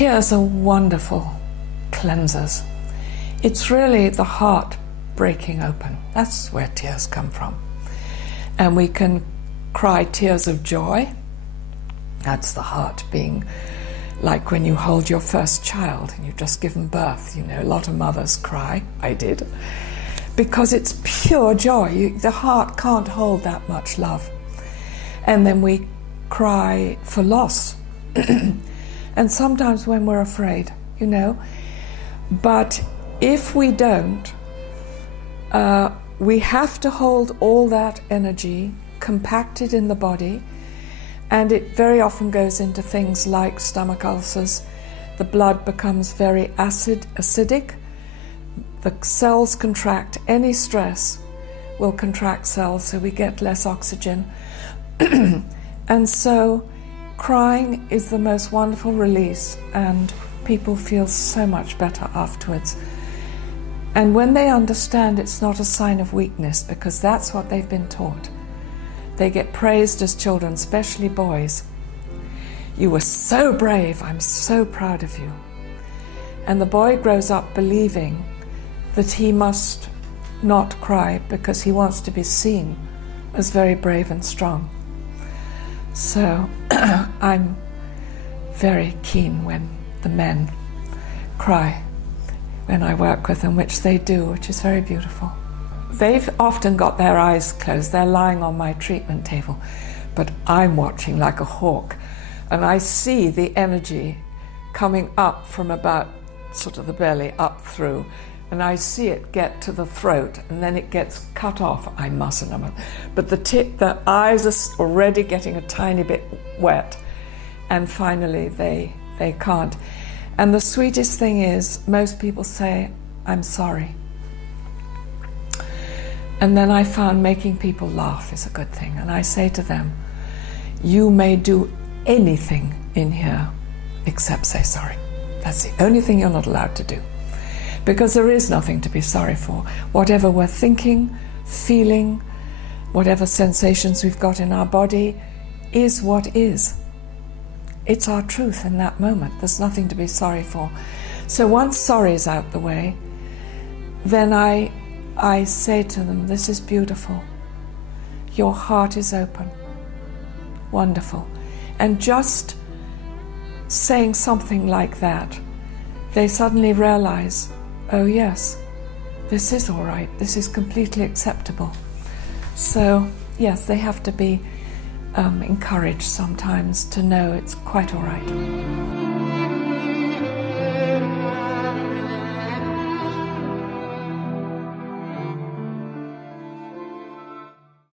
Tears are wonderful cleansers. It's really the heart breaking open. That's where tears come from. And we can cry tears of joy. That's the heart being like when you hold your first child and you've just given birth. You know, a lot of mothers cry. I did. Because it's pure joy. The heart can't hold that much love. And then we cry for loss. And sometimes when we're afraid, you know. But if we don't, we have to hold all that energy compacted in the body, and it very often goes into things like stomach ulcers. The blood becomes very acidic. The cells contract. Any stress will contract cells, so we get less oxygen. And so crying is the most wonderful release, and people feel so much better afterwards. And when they understand it's not a sign of weakness, because that's what they've been taught. They get praised as children, especially boys. You were so brave, I'm so proud of you. And the boy grows up believing that he must not cry because he wants to be seen as very brave and strong. So I'm very keen when the men cry when I work with them, which they do, which is very beautiful. They've often got their eyes closed. They're lying on my treatment table, but I'm watching like a hawk, and I see the energy coming up from about sort of the belly up through, and I see it get to the throat, and then it gets cut off. I mustn't, but the eyes are already getting a tiny bit wet, and finally they can't. And the sweetest thing is, most people say, I'm sorry. And then I found making people laugh is a good thing. And I say to them, you may do anything in here except say sorry. That's the only thing you're not allowed to do. Because there is nothing to be sorry for. Whatever we're thinking, feeling, whatever sensations we've got in our body is what is. It's our truth in that moment. There's nothing to be sorry for. So once sorry is out the way, then I say to them, this is beautiful. Your heart is open. Wonderful. And just saying something like that, they suddenly realize, oh yes, this is all right. This is completely acceptable. So yes, they have to be encouraged sometimes to know it's quite all right.